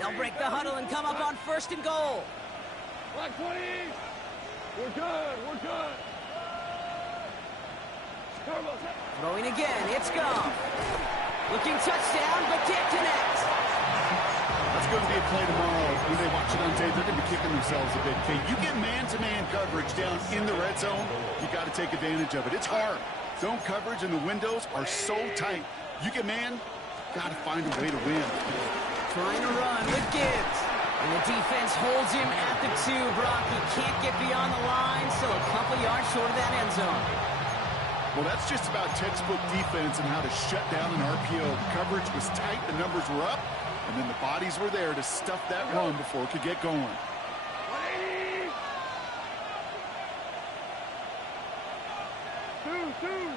They'll break the huddle and come up on 1st and goal. Black 20! We're good, we're good! Throwing again, it's Goff. Looking touchdown, but can't connect. That's going to be a play tomorrow. When they watch it on tape, they're going to be kicking themselves a bit. Okay, you get man-to-man coverage down in the red zone, you got to take advantage of it. It's hard. Zone coverage and the windows are so tight. You get man, got to find a way to win. Trying to run with Gibbs. And the defense holds him at the 2. Brock, he can't get beyond the line, still a couple yards short of that end zone. Well, that's just about textbook defense and how to shut down an RPO. The coverage was tight, the numbers were up, and then the bodies were there to stuff that run before it could get going. 2-2.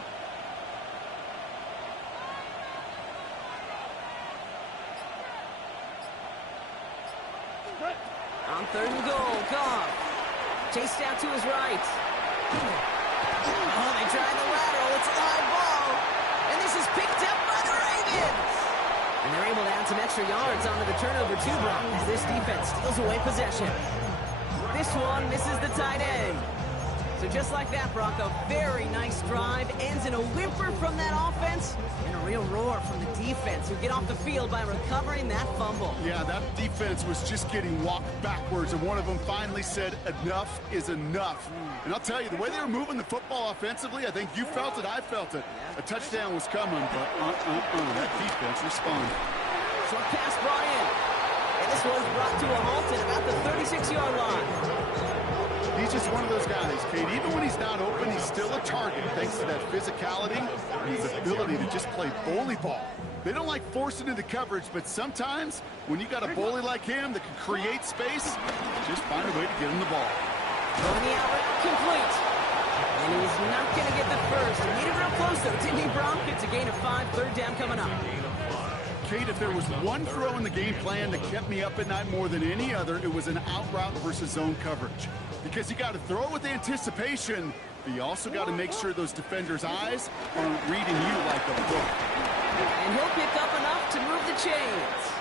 On 3rd and goal, Goff. Chased out to his right. Oh, they try the lateral. It's a live ball. And this is picked up by the Ravens. And they're able to add some extra yards onto the turnover too, Brock, as this defense steals away possession. This one misses the tight end. So just like that, Brock, a very nice drive ends in a whimper from that offense and a real roar from the defense who get off the field by recovering that fumble. Yeah, that defense was just getting walked backwards, and one of them finally said, enough is enough. And I'll tell you, the way they were moving the football offensively, I think you felt it, I felt it. A touchdown was coming, but that defense responded. Short pass brought in. And this one's brought to a halt at about the 36-yard line. He's just one of those guys, Kate. Even when he's not open, he's still a target thanks to that physicality and his ability to just play bully ball. They don't like forcing into coverage, but sometimes when you got a bully like him that can create space, just find a way to get him the ball. Throwing the out route complete. And he's not going to get the first. He needed real close, though, didn't he, Brock? It's a gain of 5, 3rd down coming up. Kate, if there was one throw in the game plan that kept me up at night more than any other, it was an out route versus zone coverage. Because you got to throw with anticipation, but you also got to make sure those defenders' eyes aren't reading you like a book. And he'll pick up enough to move the chains.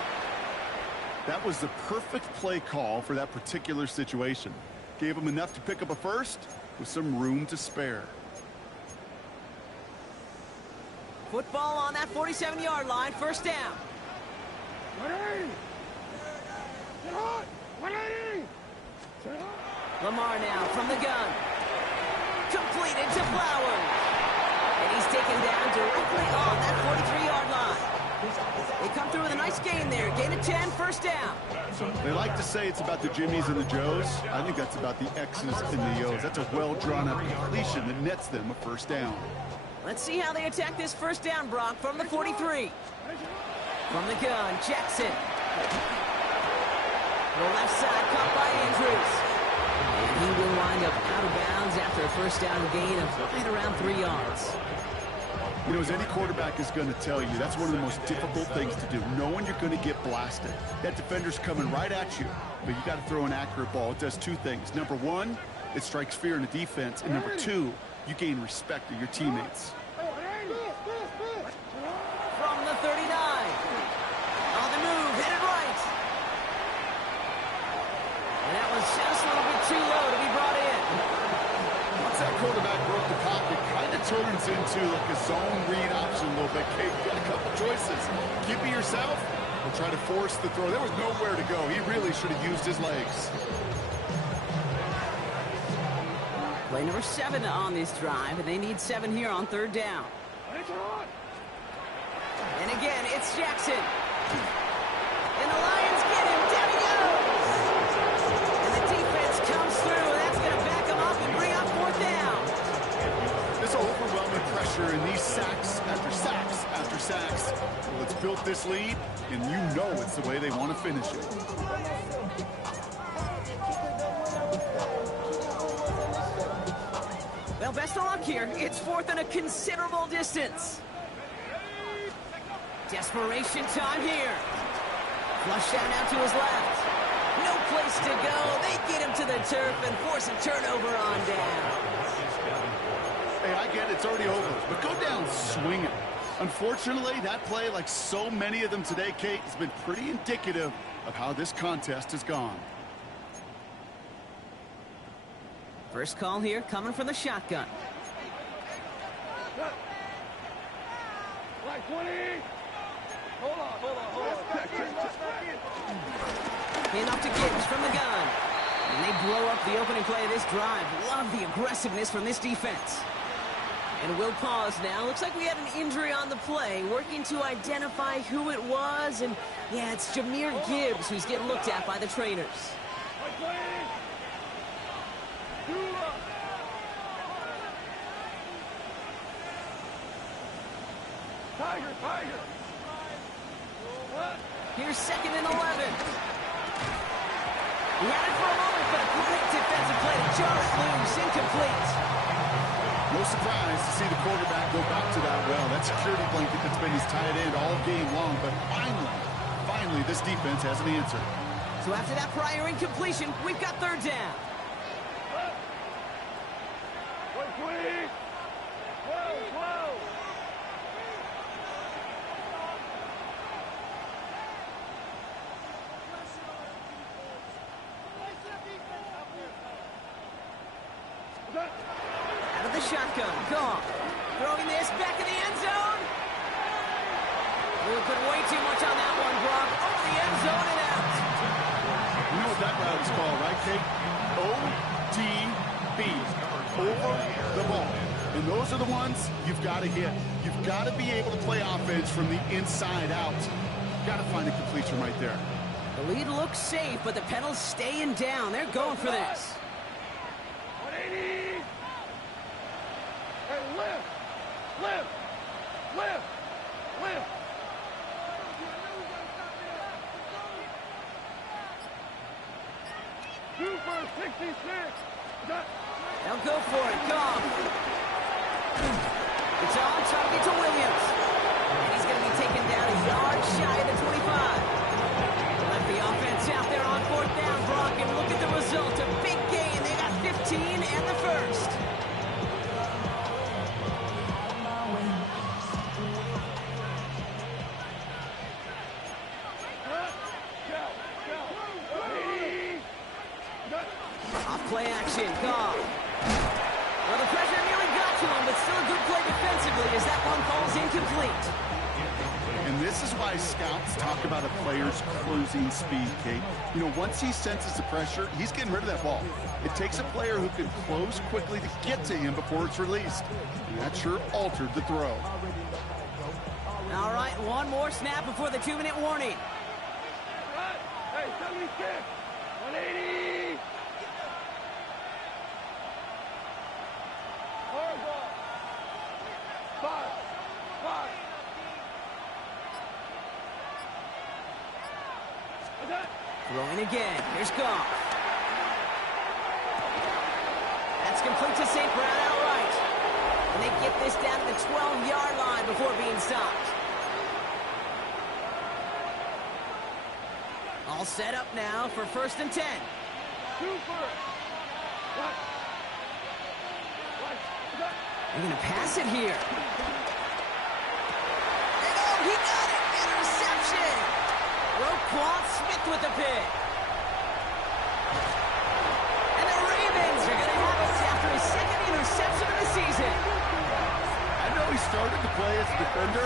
That was the perfect play call for that particular situation. Gave him enough to pick up a first with some room to spare. Football on that 47-yard line, 1st down. 180! Get hot! 180! Lamar now from the gun. Completed to Flowers. And he's taken down directly on that 43-yard line. They come through with a nice gain there. Gain of 10, 1st down. They like to say it's about the Jimmies and the Joes. I think that's about the X's and the O's. That's a well-drawn-up completion that nets them a 1st down. Let's see how they attack this 1st down, Brock, from the 43. From the gun, Jackson. The left side caught by Andrews. And he will wind up out of bounds after a 1st down gain of right around 3 yards. You know, as any quarterback is going to tell you, that's one of the most difficult things to do, knowing you're going to get blasted. That defender's coming right at you, but you got to throw an accurate ball. It does 2 things. Number 1, it strikes fear in the defense, and number 2, you gain respect of your teammates. From the 39. On the move, hit it right. And turns into like a zone read option a little bit. Kate, you got a couple choices. Keep it yourself or try to force the throw. There was nowhere to go. He really should have used his legs. Play number 7 on this drive, and they need 7 here on 3rd down. And again, it's Jackson. And the Lions get him. Down he goes. And the defense comes through, and that's going to back him up and bring up 4th down. This overwhelming pressure and these sacks after sacks after sacks. Well, it's built this lead, and you know it's the way they want to finish it. Well, best of luck here. It's 4th and a considerable distance. Desperation time here. Flush down now to his left. No place to go. They get him to the turf and force a turnover on down. Hey, I get it. It's already over. But go down swinging. Unfortunately, that play, like so many of them today, Kate, has been pretty indicative of how this contest has gone. First call here coming from the shotgun. Like 20. Hold on. Handoff to Gibbs from the gun. And they blow up the opening play of this drive. Love the aggressiveness from this defense. And we'll pause now. Looks like we had an injury on the play. Working to identify who it was. And yeah, it's Jahmyr Gibbs who's getting looked at by the trainers. Like 20. Tiger. Here's 2nd and 11. He had it for a moment, but a great defensive play to jar it loose, incomplete. No surprise to see the quarterback go back to that well. That security blanket that's been his tight end all game long, but finally, this defense has an answer. So after that prior incompletion, we've got 3rd down. Like 20. 12. Out of the shotgun, Goff. Throwing this back in the end zone. We'll put way too much on that one, Brock. Over the end zone and out. You know what that route is called, right, Kate? OTB. Over the ball. And those are the ones you've got to hit. You've got to be able to play offense from the inside out. You've got to find a completion right there. The lead looks safe, but the pedals staying down. They're going for this. 180. Hey, lift. 2 for 66. They'll go for it. Goff. It's on target to Williams. And he's going to be taken down a yard shy of the 25. Left the offense out there on 4th down, Brock, and look at the result. A big gain. They got 15 and the first. Off play action. Goff. Well, the pressure nearly got to him, but still a good play defensively as that one falls incomplete. And this is why scouts talk about a player's closing speed, Kate. You know, once he senses the pressure, he's getting rid of that ball. It takes a player who can close quickly to get to him before it's released. And that sure altered the throw. All right, one more snap before the 2-minute warning. Hey, 76. 180. Hard ball. 5. Throwing again. Here's Goff. That's complete to St. Brown outright. And they get this down to the 12-yard line before being stopped. All set up now for 1st and 10. 2 first. They're going to pass it here. And oh, he got it! Interception! Roquan Smith with the pick. And the Ravens are going to have it after his 2nd interception of the season. though he started to play as a defender,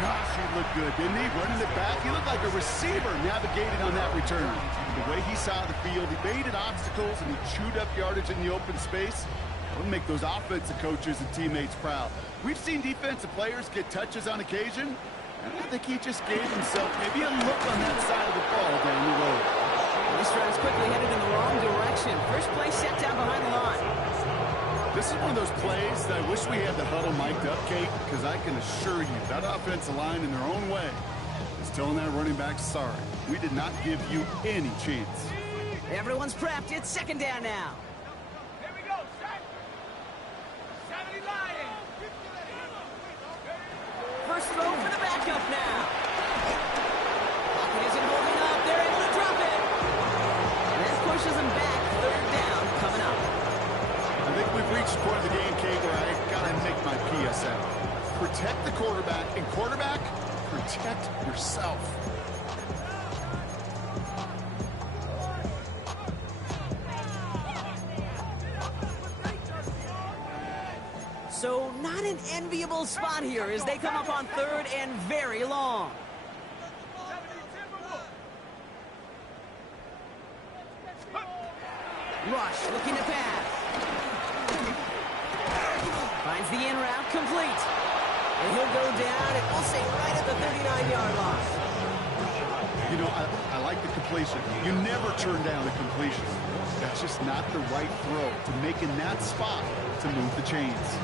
gosh, he looked good, didn't he? Running it back, he looked like a receiver navigating on that return. The way he saw the field, he baited obstacles and he chewed up yardage in the open space. That would make those offensive coaches and teammates proud. We've seen defensive players get touches on occasion, and I think he just gave himself maybe a look on that side of the ball down the road. This run is quickly headed in the wrong direction. First play set down behind the line. This is one of those plays that I wish we had the huddle mic'd up, Kate, because I can assure you that offensive line in their own way is telling that running back, sorry, we did not give you any chance. Everyone's prepped. It's second down now. Here we go, set. 70 Lions. First throw for the backup now. Pocket isn't holding up. They're able to drop it. And that pushes them back. Third down coming up. I think we've reached the point of the game, Kate, where I got to make my PSA. Protect the quarterback, and quarterback, protect yourself. So not an enviable spot here as they come up on third and very long. Rush looking to pass. Finds the in route complete. And he'll go down, and we'll say right at the 39-yard line. You know, I like the completion. You never turn down a completion. That's just not the right throw to make in that spot to move the chains.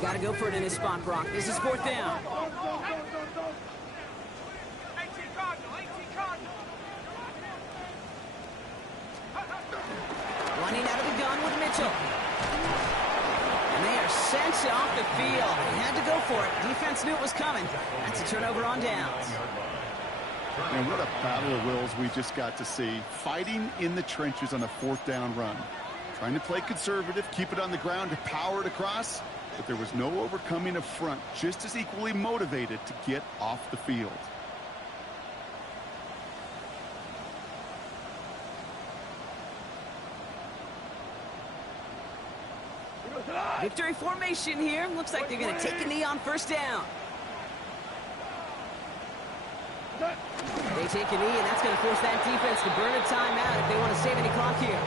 Got to go for it in his spot, Brock. This is fourth down. 18 Cardinal, 18 Cardinal. Running out of the gun with Mitchell. And they are sent off the field. They had to go for it. Defense knew it was coming. That's a turnover on downs. And what a battle of wills we just got to see. Fighting in the trenches on a fourth down run. Trying to play conservative, keep it on the ground to power it across. But there was no overcoming a front, just as equally motivated to get off the field. Victory formation here. Looks like they're going to take a knee on first down. They take a knee, and that's going to force that defense to burn a timeout if they want to save any clock here.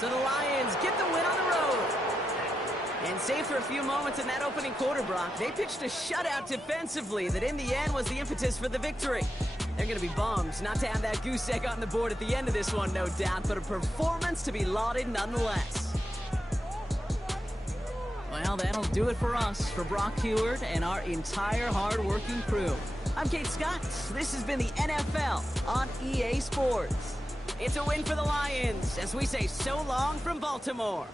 So the Lions get the win on the road. And save for a few moments in that opening quarter, Brock. They pitched a shutout defensively that in the end was the impetus for the victory. They're going to be bummed not to have that goose egg on the board at the end of this one, no doubt, but a performance to be lauded nonetheless. Well, that'll do it for us, for Brock Huard and our entire hard-working crew. I'm Kate Scott. This has been the NFL on EA Sports. It's a win for the Lions as we say so long from Baltimore.